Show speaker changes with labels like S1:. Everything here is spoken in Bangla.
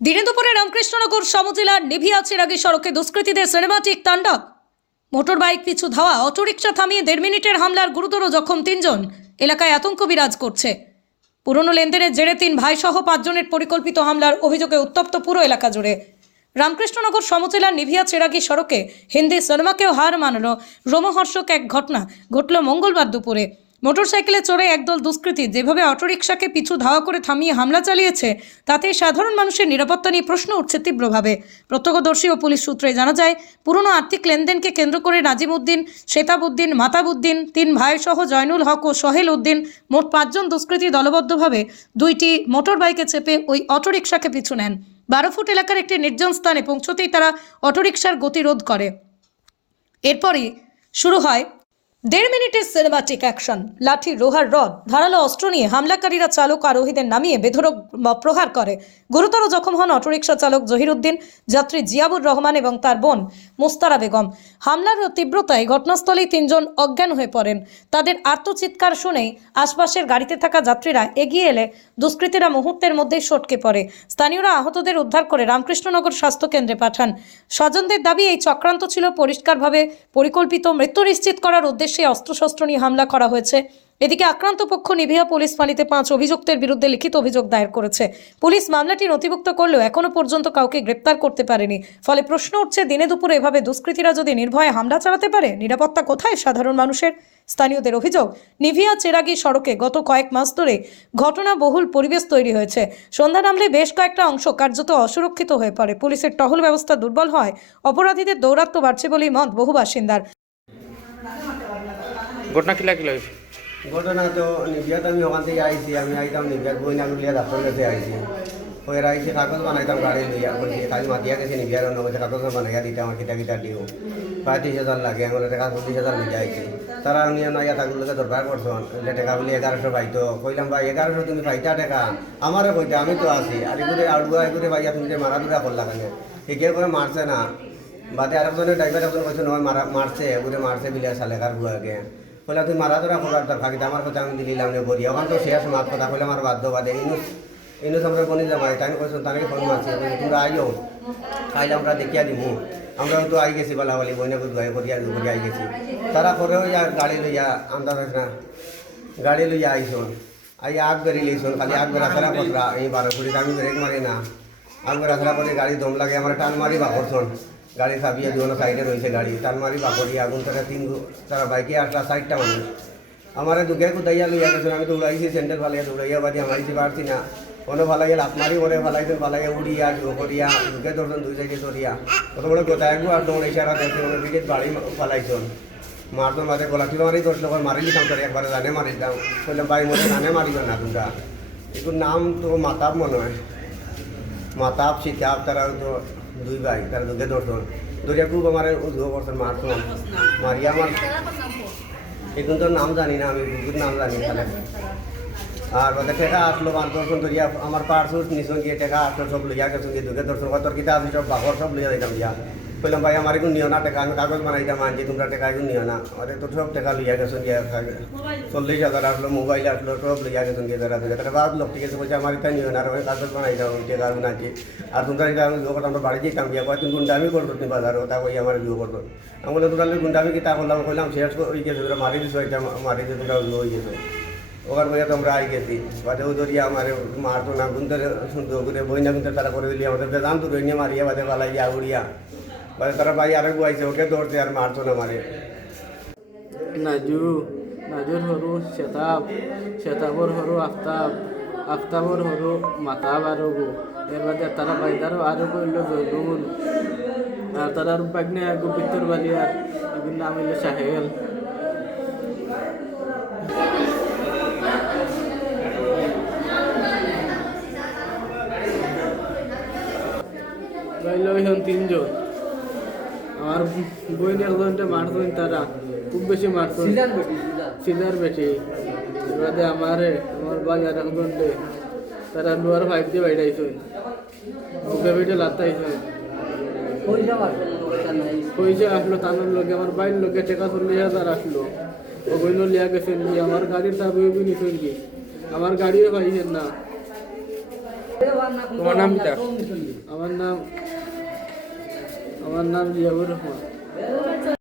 S1: দিনে দুপুরে রামকৃষ্ণনগর সমজেলার নিভিয়া চিরাগি সড়কে দুষ্কৃতীদের সিনেমাটিক তাণ্ডব। মোটর বাইক পিছু ধাওয়া, অটোরিকশা থামিয়ে দেড় মিনিটের হামলার গুরুতর জখম তিনজন। এলাকায় আতঙ্ক বিরাজ করছে। পুরনো লেনদেনের জেরে তিন ভাইসহ পাঁচজনের পরিকল্পিত হামলার অভিযোগে উত্তপ্ত পুরো এলাকা জুড়ে। রামকৃষ্ণনগর সমজেলার নিভিয়া চেরাগি সড়কে হিন্দি সিনেমাকেও হার মানল রোমহর্ষক এক ঘটনা ঘটল মঙ্গলবার দুপুরে। মোটরসাইকেলে চড়ে একদল দুষ্কৃতী যেভাবে অটোরিকশাকে পিছু ধাওয়া করে থামিয়ে হামলা চালিয়েছে তাতে সাধারণ মানুষের নিরাপত্তা নিয়ে প্রশ্ন উঠছে তীব্রভাবে। প্রত্যক্ষদর্শী ও পুলিশ সূত্রে জানা যায়, পুরনো আর্থিক লেনদেনকে কেন্দ্র করে নাজিমউদ্দিন শেতাবুদ্দিন, মাতাবুদ্দিন, তিন ভাইসহ জয়নুল হক ও সোহেল উদ্দিন মোট পাঁচজন দুষ্কৃতী দলবদ্ধভাবে দুইটি মোটর বাইকে চেপে ওই অটোরিকশাকে পিছু নেন। বারো ফুট এলাকার একটি নির্জন স্থানে পৌঁছতেই তারা অটোরিকশার গতিরোধ করে। এরপরই শুরু হয় দেড় মিনিটের সিনেমাটিক অ্যাকশন লাঠি, লোহার রড, ধারালো অস্ত্র নিয়ে হামলাকারীরা চালক আরোহীদের নামিয়ে বেধরক প্রহার করে। গুরুতর জখম হন অটোরিকশা চালক জহিরুদ্দিন, যাত্রী জিয়াবুর রহমান এবং তার বোন মুস্তারা বেগম। হামলার তীব্রতায় ঘটনাস্থলেই তিনজন অজ্ঞান হয়ে পড়েন। তাদের আর্তচিৎকার শুনেই আশপাশের গাড়িতে থাকা যাত্রীরা এগিয়ে এলে দুষ্কৃতীরা মুহূর্তের মধ্যেই সটকে পড়ে। স্থানীয়রা আহতদের উদ্ধার করে রামকৃষ্ণনগর স্বাস্থ্য কেন্দ্রে পাঠান। স্বজনদের দাবি, এই চক্রান্ত ছিল পরিষ্কারভাবে পরিকল্পিত। মৃত্যু নিশ্চিত করার উদ্দেশ্যে অস্ত্রশস্ত্র নিয়ে হামলা করা হয়েছে। এদিকে আক্রান্ত পক্ষ নিভিয়া পুলিশ ফাঁড়িতে পাঁচ অভিযুক্তের বিরুদ্ধে লিখিত অভিযোগ দায়ের করেছে। পুলিশ মামলাটি নথিভুক্ত করলেও এখনও পর্যন্ত কাউকে গ্রেপ্তার করতে পারেনি। ফলে প্রশ্ন উঠছে, দিনে দুপুরে এভাবে দুষ্কৃতীরা যদি নির্ভয়ে হামলা চালাতে পারে, নিরাপত্তা কোথায় সাধারণ মানুষের? স্থানীয়দের অভিযোগ, নিভিয়া চেরাগি সড়কে গত কয়েক মাস ধরে ঘটনা বহুল পরিবেশ তৈরি হয়েছে। সন্ধ্যা নামলে বেশ কয়েকটা অংশ কার্যত অসুরক্ষিত হয়ে পড়ে। পুলিশের টহল ব্যবস্থা দুর্বল হয়, অপরাধীদের দৌরাত্ম্য বাড়ছে বলেই মত বহু বাসিন্দার।
S2: ঘটনা কিলা কিলা হয়েছে
S3: ঘটনা তো নিবিয়াত আমি ওখান থেকে আইছি আমি আইতাম নিবিয়াত বইনা গুলিয়া ডাক্তার কাছে আইছি ওই আইছি কাগজ বানাইতাম গাড়ি লইয়া বলছি কাজ মাতিয়া গেছে নিবিয়ার অন্য কাছে, কাগজ বানাইয়া দিতাম আমার কিতা কিতা দিও। প্রায় ত্রিশ হাজার লাগে আমার টাকা পঁচিশ হাজার লইয়া আইছি তারা নিয়ে নাইয়া তাগুলোকে দরকার করছেন এলে টাকা বলি এগারোশো পাইতো। কইলাম ভাই এগারোশো তুমি পাইতা টাকা আমারও কইতে আমি তো আছি আর এগুলো আড়ুয়া এগুলো ভাইয়া তুমি মারা দুরা করলা কেন ঠিকই করে মারছে না। বাদে আরেকজনের ড্রাইভার একজন কইছে নয় মারা মারছে এগুলো মারছে বিলে সালেকার বুয়াকে কইলা, তুই মারা ধরা করার দরকার কিন্তু আমার কথা আমি দিলাম নে বলি ওখান তো শেষ মাত কথা কইলে, আমার বাধ্য বাদে। ইনুস ইনুস আমরা বনি জামাই তাই কইছো তাকে ফোন মারছে। তোমরা আইও খাইলে আমরা দেখিয়া দিমু। আমরা তো আই গেছি বলা বলি, বইনা করে দুয়াই করিয়া করিয়া আই গেছি। তারা পরেও ইয়া গাড়ি লইয়া আন্দাজ না, গাড়ি লইয়া আইসন আই আগ বেরিয়ে লইছন খালি আগ বেড়া ফেরা পত্রা এই বারো কুড়ি আমি ব্রেক মারি না। আগ বেড়া করে গাড়ি দম লাগে আমার টান মারি বা বাকরছন গাড়ি চাবিয়ে দুনো সাইডে রয়েছে গাড়ি। টান মারি বাকরি আগুন তারা তিন গু- তারা বাইকে আসলা সাইডটা মানুষ। আমার দুঃখে কুদাইয়া লইয়া গেছেন আমি দৌড়াইছি স্যান্ডেল ফালাইয়া দৌড়াইয়া বাদি আমারছি পারছি না। কোনো ফালাইয়া লাভ মারি ওরে ফালাইছেন ফালাইয়া উড়িয়া জো করিয়া দুঃখে ধরছেন দুই সাইডে ধরিয়া কত বড় কথা একবার আর দৌড়ে ইশারা দেখছে ওরে পিঠে বাড়ি ফালাইছেন। মারতো মাঝে গলাটি মারি, দশ লোক মারি দিতাম তোর, একবারে জানে মারি দাও বললাম ভাই, মনে জানে মারিব না তোমরা। এগুলোর নাম তো মাতাব মনে হয়। মাতাব, সীতাব, তারা তো দুই ভাই, তারা দুধে ধরছেন ধরিয়া খুব আমার উদ্ভব করছেন মারছেন মারিয়া আমার। এখন তো নাম জানি না আমি দুধের নাম জানি তাহলে। আর বাদে টেকা আসলো মান দর্শন ধরিয়া আমার পার্সুস নিছন গিয়ে টেকা আসলো, সব লইয়া গেছেন গিয়ে দুধে দর্শন কত কিতা আমি সব বাঘর সব লইয়া দিতাম দিয়া। কইলাম ভাই আমার এখন নিও না টাকা আমি কাগজ বানাইতাম আনছি তোমরা টাকা এখন নিও না। আরে তো সব টাকা লইয়া গেছেন গিয়া চল্লিশ হাজার আসলো মোবাইল আসলো সব লইয়া গেছেন গিয়ে তারা দুই তারা বাদ লোক ঠিক আছে বলছে আমার এটা নিও না আর আমি কাগজ বানাইতাম আমি টাকা আমি আনছি আর তোমরা এটা আমি করতাম আমরা বাড়ি যেতাম গিয়া কয় তুমি গুন্ডামি করতো তুমি বাজার তা কই আমার বিয়ে করতো। আমি বলে তোমরা গুন্ডামি কি তা করলাম কইলাম শেষ হয়ে গেছে তোমরা মারি দিছো এটা মারি দিয়ে তোমরা হয়ে গেছে। ওখান বইয়া তো আমরা আই গেছি। বাদে ও ধরিয়া আমার মারতো না গুনতে সুন্দর করে বই না গুনতে তারা করে দিলি আমাদের বেদান তো রইনে মারিয়া বাদে পালাইয়া উড়িয়া। বাদে তারা ভাই আরেক বইছে ওকে ধরতে আর মারতো না মারে।
S4: নাজু নাজুর সৰু চেতাব চেতাবৰ সৰু আফতাব, আফতাবৰ সৰু মাতাব আৰু গো। এর বাদে তারা বাইদারও আরও কইল জয়নুল আর তারা আর বাগনে আগু পিত্তর বালি আর এগুলো নাম হইল সাহেল হইন তিনজন। আমার বইন একজনটা মারছেন তারা। খুব বেশি মারছেন সিলার বেশি এবারে আমারে আমার ভাই আর একজনটে তারা লোয়ার ফাইভ দিয়ে বাইরাইছেন বুকে বেটে লাতাইছেন পয়সা আসলো তানোর লোকে আমার বাইর লোকে টাকা চল্লিশ হাজার আসলো। ও বইন লিয়া গেছেন আমার গাড়ির চাবি নিছেন কি আমার গাড়িও পাইছেন না।
S2: তোমার নাম
S4: আমার নাম আমার নাম ইয়াহুর রহমান।